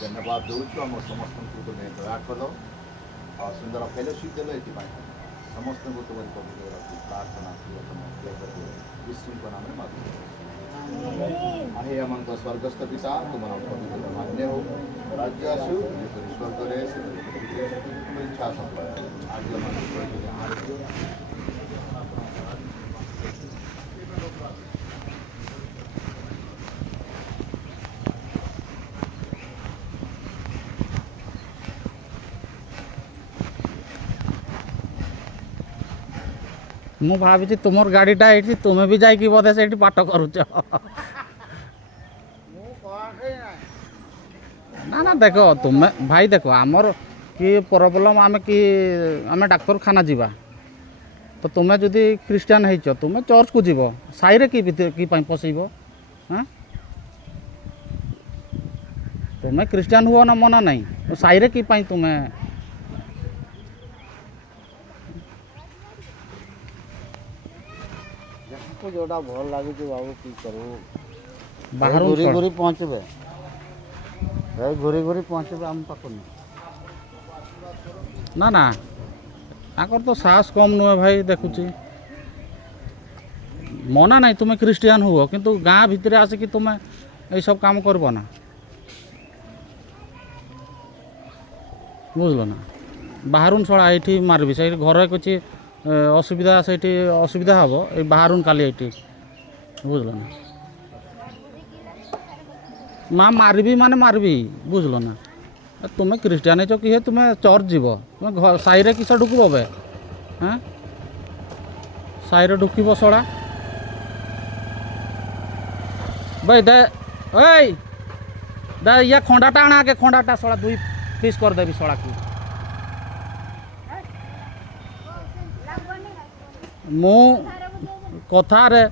धन्यवाद दूँ आम समस्त को तुम दया कल और सुंदर फेलोशिप देल ये समस्त को तुम पवित्र प्रार्थना विष्णु नाम मांग हे अमंत स्वर्गस्थ पिता तुम पवित्र मान्य हो राज्य आसु स्वर्ग इच्छा सफल आज ମୁଁ ଭାବିଛି ତୁମର ଗାଡ଼ିଟା ଏଇଠି ତୁମେ ବି ଯାଇକି ବୋଧେ ସେଇଠି ପାଠ କରୁଛ। ନା ନା ଦେଖ ତୁମେ ଭାଇ ଦେଖ ଆମର କି ପ୍ରୋବ୍ଲେମ୍ ଆମେ ଡାକ୍ତରଖାନା ଯିବା ତ ତୁମେ ଯଦି ଖ୍ରୀଷ୍ଟିଆନ ହେଇଛ ତୁମେ ଚର୍ଚ୍ଚକୁ ଯିବ ସାହିରେ କି ପାଇଁ ପଶିବ ହଁ ତୁମେ ଖ୍ରୀଷ୍ଟିଆନ ହୁଅ ନା ମନା ନାହିଁ ସାହିରେ କି ପାଇଁ ତୁମେ जोटा भल लगे बाबू की करू बाहर घूरी घूरी पहुँचबे घूरी घूरी पहुँचबे आम पाख ना ना ताकर तो साहस कम नुहे भाई देखुची मना नहीं तुम्हें ख्रीस्टियान हुआ किंतु गाँ भितर आसिक तुम्हें ये सब काम करब ना बुझल ना बाहर छड़ा ये मारबी से घर कुछ असुविधा से असुविधा हम ये बाहर काली ये बुझल ना माँ मारबी माने मारबी बुझल ना तुम्हें ख्रीस्टियान हो कि तुम्हें चर्च जीव तुम घर साइरे किस ढुकब बे हाँ साइरे ढुकब सड़ा भाई दे दे या खंडाटा आना के खंडाटा सड़ा 2 पीस करदेवी सड़ा की मु कथा रे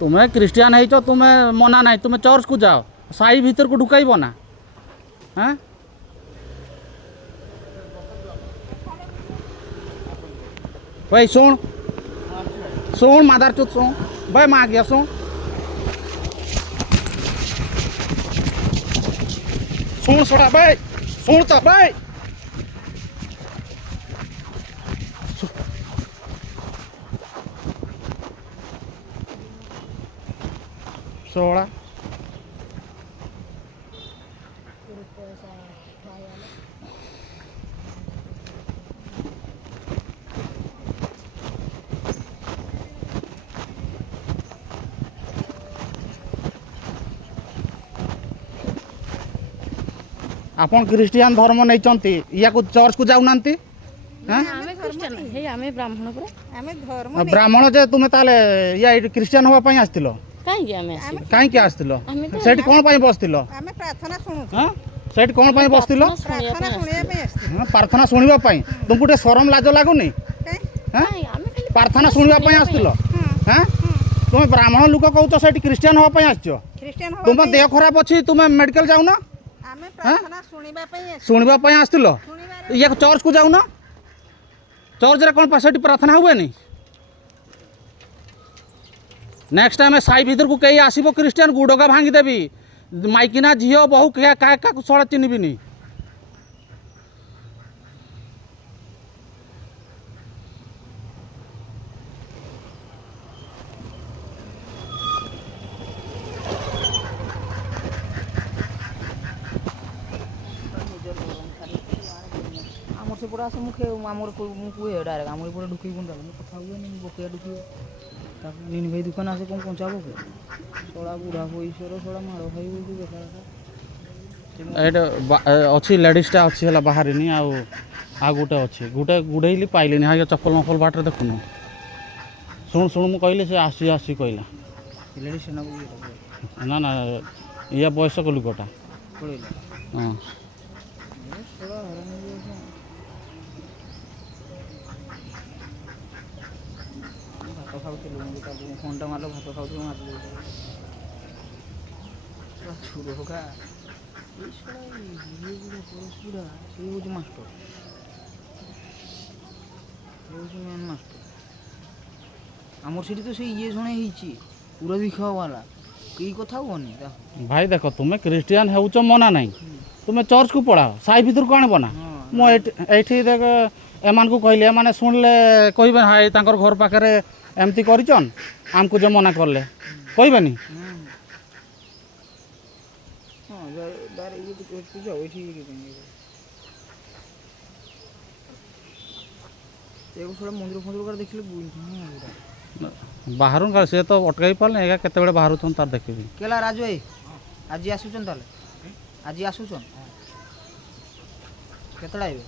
तुम्हें ख्रीस्टियान है तुम्हें मना नहीं तुम्हें चर्च को जाओ साई भीतर को ढुकाइब ना हाँ भाई सुन सुन मादार चुत सुन भाई माँ गया सुन सुन सोड़ा भाई सुन तो भाई सोड़ा आपन क्रिस्टियन धर्म नहीं या चर्च को जाऊना ब्राह्मण जे तुम्हें ताले या क्रिस्टियन होगा पाई आस्तिलो कहीं आस्तिलो सेठी कोन पाई बसतिलो हमें प्रार्थना सुनु हां सेठी कोन पाई बसतिलो प्रार्थना सुनिया पे आस्ति हां प्रार्थना सुनिबा पाई तुमको ते शरम लाज लागुनी हां प्रार्थना सुनिबा पाई आस्तिलो हां तुम ब्राह्मण लोक कहउछ सेठी क्रिस्टियन होगा पाई आछो क्रिश्चियन हो तुम देह खराब अछि तुम मेडिकल जाउना हमें प्रार्थना सुनिबा पे आस्ति सुनिबा पाई आस्तिलो ये चर्च को जाउना चर्च रे कोन पासेटी प्रार्थना हुए नहीं नेक्स्ट टाइम साई भीतर को कहीं आसब क्रिस्टियन गुड़का भांगीदेवी माइकिना झील बहु क्या सड़ा चिन्हबिनी आमर से पूरा मुखे आमर मुझे डायरेक्ट आमर पूरा ढुकी कथा हुए नहीं बकिया ढुकी नीन भाई दुकान आसे कौन पहुँचाबो के थोड़ा बुढ़ा हो ईश्वर थोड़ा मारो भाई बोल बेकार अच्छी लेडीजटा अच्छी है बाहर नहीं आ गोटे अच्छी गोटे गुड़ेली पाइलिनी हाँ चप्पल मफल बाटर देखुन शुण शुण मुझे कहली से आसी आसी कहला लेडीज ना ना या बयसक लुकटा हाँ भात खाऊ फोन मार भात खाऊ छुड़ होगा मास्टर मेन मास्टर आमर से तो से ये शुणे पूरा दिखा वाला କି କଥା ହୁଅନି ଭାଇ ଦେଖ ତୁମେ ଖ୍ରୀଷ୍ଟିଆନ ହେଉଛ ମନା ନାହିଁ ତୁମେ ଚର୍ଚ୍ଚକୁ ପଳାଅ ସାହି ଭିତରକୁ ଆଣିବ ନା ମୁଁ ଏଇଠି ଦେଖ ଏମାନଙ୍କୁ କହିଲି ଏମାନେ ଶୁଣିଲେ କହିବେ ହାଇ ତାଙ୍କର ଘର ପାଖରେ ଏମିତି କରିଛନ୍ ଆମକୁ ଯେ ମନା କଲେ କହିବେନି ହଁ ଯାଉ ଏଠି ମନ୍ଦିର ଫନ୍ଦିର କାଳେ ଦେଖିଲେ ବାହାରୁ ସେ ତ ଅଟକାଇ ପାରିଲେ ଏକା କେତେବେଳେ ବାହାରୁଛନ୍ ତାର ଦେଖିବି କେଲା ରାଜୁ ଭାଇ ଆଜି ଆସୁଛନ୍ ତାହେଲେ ଆଜି ଆସୁଛନ୍ କେତେଟା ଆଇବେ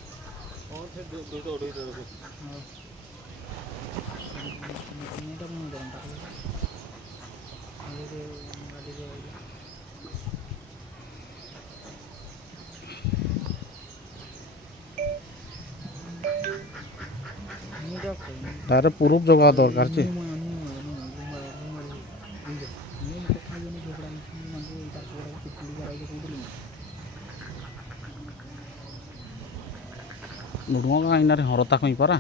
ତାର ପ୍ରୁଫ୍ ଯୋଗାବା ଦରକାର ଯେ ଲୁଡ଼ୁଆ ଗାଁ ଇନାରେ ହରତା କଇଁ ପରା